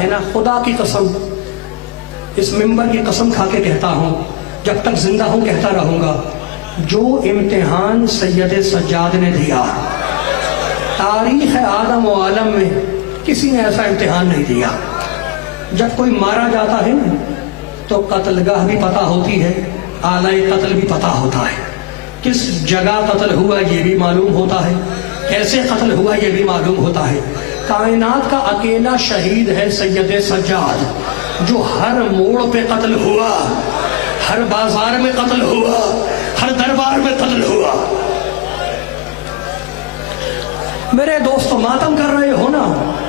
ہے نا، خدا کی قسم، اس ممبر کی قسم کھا کے کہتا ہوں، جب تک زندہ ہوں کہتا رہوں گا، جو امتحان سید سجاد نے دیا، تاریخ آدم و عالم میں کسی نے ایسا امتحان نہیں دیا۔ جب کوئی مارا جاتا ہے نا تو قتل گاہ بھی پتہ ہوتی ہے، آلہ قتل بھی پتہ ہوتا ہے، کس جگہ قتل ہوا یہ بھی معلوم ہوتا ہے، کیسے قتل ہوا یہ بھی معلوم ہوتا ہے۔ کائنات کا اکیلا شہید ہے سید سجاد، جو ہر موڑ پہ قتل ہوا، ہر بازار میں قتل ہوا، ہر دربار میں قتل ہوا۔ میرے دوستو، ماتم کر رہے ہو نا،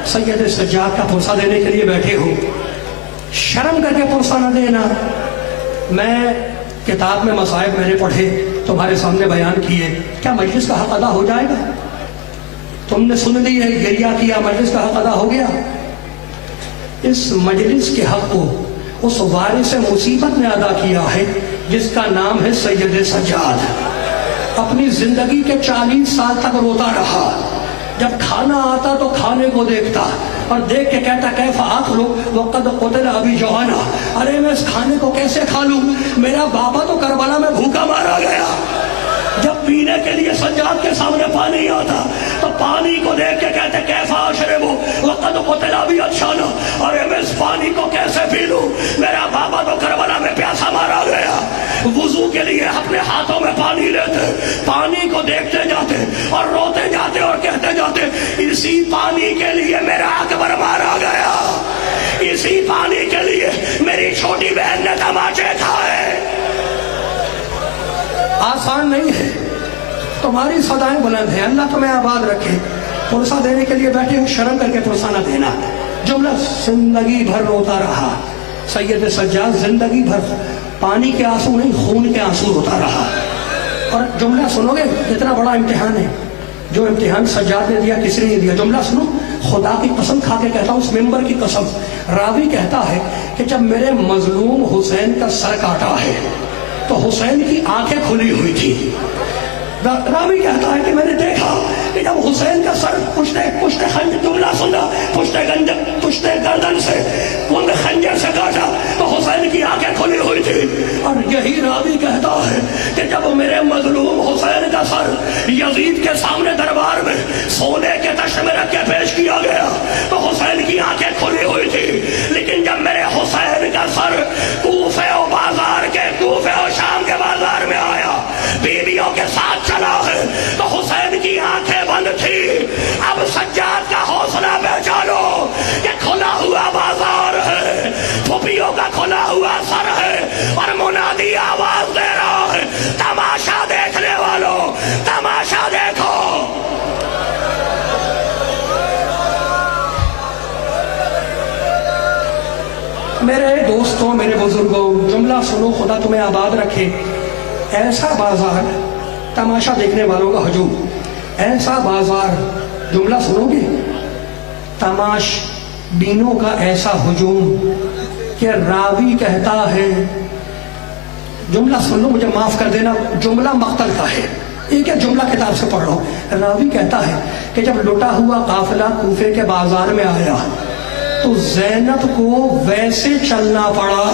سید سجاد کا پرسہ دینے کے لیے بیٹھے ہو، شرم کر کے پرسہ نہ دینا۔ میں کتاب میں مصائب میں نے پڑھے، تمہارے سامنے بیان کیے، کیا مجلس کا حق ادا ہو جائے گا؟ تم نے سن لی ہے، گریہ کیا، مجلس کا حق ادا ہو گیا؟ اس مجلس کے حق کو اس وارث مصیبت نے ادا کیا ہے جس کا نام ہے سید سجاد۔ اپنی زندگی کے 40 سال تک روتا رہا، جب کھانا آتا تو کھانے کو دیکھتا اور دیکھ کے کہتا کیف آکلو وقد قتل ابی جوانا، ارے میں اس کھانے کو کیسے کھا لوں، میرا بابا تو کربلا میں بھوکا مارا گیا۔ جب پینے کے لیے سجاد کے سامنے پانی آتا تو پانی کو دیکھ کے کہتے کیف اشربو وقد قتل ابی اچھانا، ارے میں اس پانی کو کیسے پی لوں، میرا بابا تو کربلا میں پیاسا مارا گیا۔ وضو کے لیے اپنے ہاتھوں میں پانی لیتے، پانی کو دیکھتے جاتے اور روتے جاتے اور کہتے جاتے اسی پانی کے لیے میرا اکبر مارا گیا، اسی پانی کے لیے میری چھوٹی بہن نے تماچے کھائے۔ آسان نہیں ہے، تمہاری صدائیں بلند ہیں، اللہ تمہیں آباد رکھے۔ پرسہ دینے کے لیے بیٹھے ہو، شرم کر کے پرسہ نہ دینا۔ جملہ زندگی بھر روتا رہا سید سجاد، زندگی بھر پانی کے آنسو نہیں خون کے آنسو روتا رہا۔ اور جملہ سنو گے، اتنا بڑا امتحان ہے، جو امتحان سجاد نے دیا کس نے نہیں دیا۔ جملہ سنو، خدا کی قسم کھا کے کہتا ہوں، اس ممبر کی قسم، راوی کہتا ہے کہ جب میرے مظلوم حسین کا سر کاٹا ہے تو حسین کی آنکھیں کھلی ہوئی تھی۔ راوی کہتا ہے کہ میں نے دیکھا کہ جب حسین کا سر پشت گردن سے خنجر سے کاٹا تو حسین کی آنکھیں کھلی ہوئی تھی۔ اور یہی راوی کہتا ہے کہ جب میرے مظلوم حسین کا سر یزید کے سامنے دربار میں سونے کے تشت میں رکھ کے پیش کیا گیا تو حسین کی آنکھیں کھلی ہوئی تھی، لیکن جب میرے حسین کا سر کوفے و بازار کے کوفے و شام کے بازار میں آیا، بیویوں کے ساتھ چلا ہے تو حسین کی آنکھیں بند تھی۔ اب سجاد کا حوصلہ پہچانو کہ کھلا ہوا بازار ہے، پھوپھیوں کا کھلا ہوا سر ہے، اور منادی آواز دے رہا ہے تماشا دیکھنے والوں، تماشا دیکھو۔ میرے دوستوں، میرے بزرگوں، جملہ سنو، خدا تمہیں آباد رکھے۔ ایسا بازار، تماشا دیکھنے والوں کا ہجوم، ایسا بازار، جملہ سنو گے، تماش بینوں کا ایسا ہجوم کہ راوی کہتا ہے، جملہ سن لو، مجھے معاف کر دینا، جملہ مقتل کا ہے، ایک ایک جملہ کتاب سے پڑھ رہا ہوں۔ راوی کہتا ہے کہ جب لٹا ہوا قافلہ کوفے کے بازار میں آیا تو زینب کو ویسے چلنا پڑا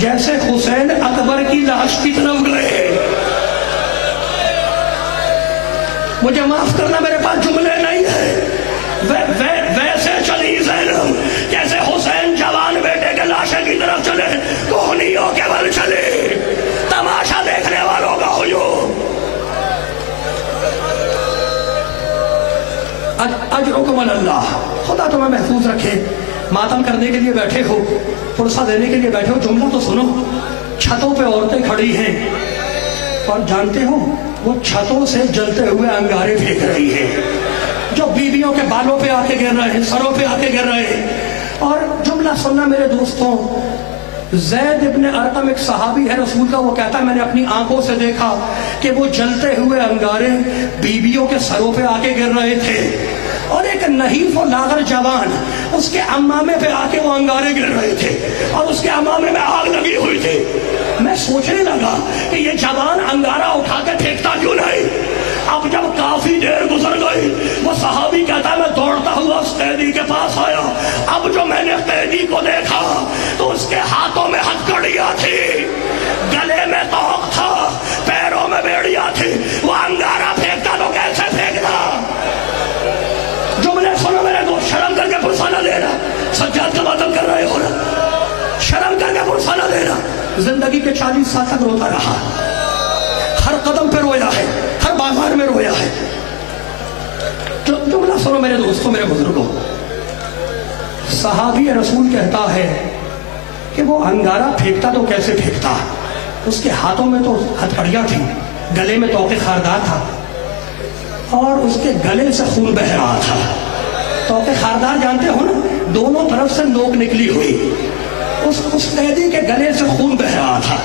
جیسے حسین اکبر کی لاش کی طرف گئے۔ مجھے معاف کرنا، میرے پاس جملے نہیں ہیں، ویسے چلی زینب جیسے حسین جوان بیٹے کے لاشے کی طرف چلے، کوہنیوں کے بل چلے۔ تماشا دیکھنے والوں کا ہجوم۔ اجرکم اللہ، خدا تمہیں محفوظ رکھے۔ ماتم کرنے کے لیے بیٹھے ہو، پرسہ دینے کے لیے بیٹھے ہو، جملہ تو سنو۔ چھتوں پہ عورتیں کھڑی ہیں اور جانتے ہو وہ چھتوں سے جلتے ہوئے انگارے پھینک رہی ہیں، جو بیویوں کے بالوں پہ آ کے گر رہے ہیں، سروں پہ آ کے گر رہے ہیں۔ اور جملہ سننا میرے دوستوں، زید ابن ارقم ایک صحابی ہے رسول کا، وہ کہتا ہے میں نے اپنی آنکھوں سے دیکھا کہ وہ جلتے ہوئے انگارے بیویوں کے سروں پہ آ کے گر رہے تھے، اور ایک نحیف و لاغر جوان اس کے امامے پہ آ کے وہ انگارے گر رہے تھے اور اس کے امامے میں آگ لگی ہوئی تھی۔ میں سوچنے لگا کہ یہ جوان انگارہ اٹھا کے پھینکتا کیوں نہیں، اب جب کافی دیر گزر گئی وہ صحابی کہتا ہے میں دوڑتا ہوا اس قیدی کے پاس آیا. اب جو میں نے قیدی کو دیکھا تو اس کے ہاتھوں میں ہتھکڑیاں تھی, گلے میں توق تھا, پیروں میں بیڑیاں تھی. وہ انگارہ پھینکتا تو کیسے پھینکتا؟ جملے سنو میرے دوست, شرم کر کے پرسہ نہ دینا. سجاد کا ماتم کر رہے ہو نا, شرم کر کے پرسہ نہ دینا. زندگی کے 40 سال تک روتا رہا, ہر قدم پہ رویا ہے, ہر بازار میں رویا ہے. جملہ سنو میرے دوستوں, میرے بزرگوں. صحابی رسول کہتا ہے کہ وہ انگارہ پھینکتا تو کیسے پھینکتا؟ اس کے ہاتھوں میں تو ہتھکڑیاں تھی, گلے میں توق خاردار تھا, اور اس کے گلے سے خون بہ رہا تھا. توق خاردار جانتے ہو نا, دونوں طرف سے نوک نکلی ہوئی. اس قیدی کے گلے سے خون بہ رہا تھا.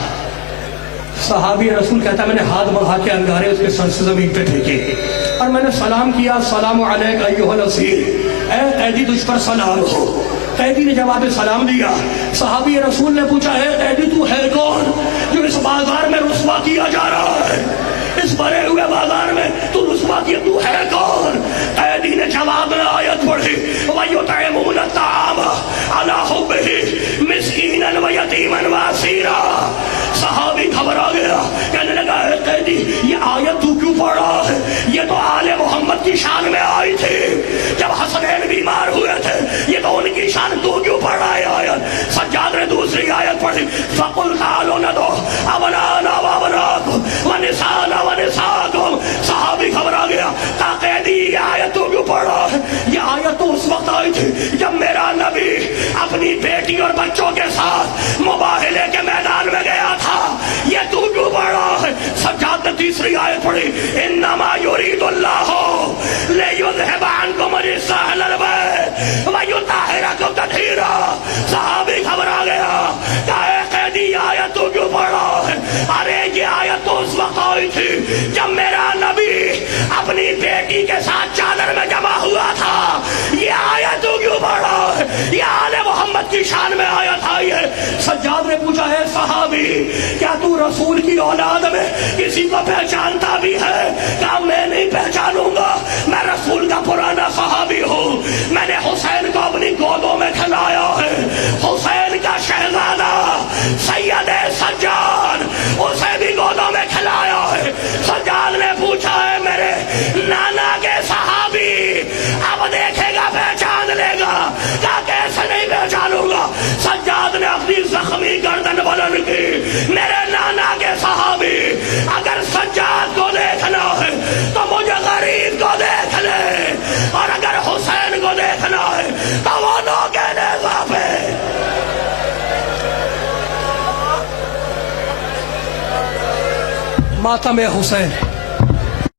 صحابی رسول کہتا ہے میں نے ہاتھ بڑھا کے انگارے اس کے سر سے زمین پہ پھینکے اور میں نے سلام کیا, السلام علیک ایھا الاسیر, اے قیدی تجھ پر سلام ہو. قیدی نے جواب سلام دیا. صحابی رسول نے پوچھا اے قیدی تو ہے کون جو اس بازار میں رسوا کیا جا رہا ہے؟ اس بھرے ہوئے بازار میں تو رسوا کیا, تو ہے کون؟ قیدی نے جواب میں آیت پڑھی وَيُطْعِمُونَ الطَّعَامَ عَلَىٰ حُبِّهِ مِسْكِينًا وَيَتِيمًا وَأَسِيرًا. صحابی گھبرا گیا, کہنے لگا اے قیدی یہ آیت تو کیوں پڑھ رہا ہے؟ یہ تو آل محمد کی شان میں آئی تھی. جب حسنین بیمار ہوئے تھے یہ تو ان کی شان, تو کیوں پڑھ رہا ہے آیت؟ سجاد نے دوسری آیت پڑھی فَقُلْ تَعَالُوا نَدْعُوا أَبْنَاءَنَا وَأَبْنَاءَكُمْ وَنِسَاءَنَا وَنِسَاءَكُمْ. صحابی گھبرا گیا, کہا قیدی یہ آیت تو کیوں پڑھ رہا ہے؟ یہ آیت تو اس وقت آئی تھی جب میرا نبی اپنی بیٹی اور بچوں کے ساتھ مباہلے کے میدان میں گیا تھا. یہ تو کیوں پڑھ رہا ہے؟ سجاد نے تیسری آیت پڑھی انما یرید اللہ لیذھب عنکم الرجس اہل البیت ویطہرکم تطہیرا. صحابی گھبرا گیا, کہا اے قیدی یہ آیت تو کیوں پڑھ رہا ہے؟ ارے یہ آیت تو اس وقت آئی تھی جب میرا نبی اپنی بیٹی کے ساتھ چادر میں جمع ہوا تھا. یہ آیت تو کیوں پڑھ رہا ہے؟ یہ آل محمد کی شان میں آیا تھا. یہ سجاد نے پوچھا ہے صحابی کیا تو رسول کی اولاد میں کسی کو پہچانتا بھی ہے؟ کہا میں نہیں پہچانوں گا, میں رسول کا پرانا صحابی ہوں. میں نے حسین کو اپنی گودوں میں کھلایا ہے. حسین کا شہزادہ سید سجاد, اسے بھی گودوں میں کھلایا ہے. سجاد نے پوچھا ہے میرے نانا کے صحابی اب دیکھے گا پہچان لے گا؟ کہا کیسے نہیں پہچانوں گا؟ سجاد نے اپنی زخمی گردن بلند کی. میرے نانا کے صحابی اگر سجاد کو دیکھنا ہے تو مجھے غریب کو دیکھ لے, اور اگر حسین کو دیکھنا ہے تو وہ دو کے نیزہ پہ. ماتم حسین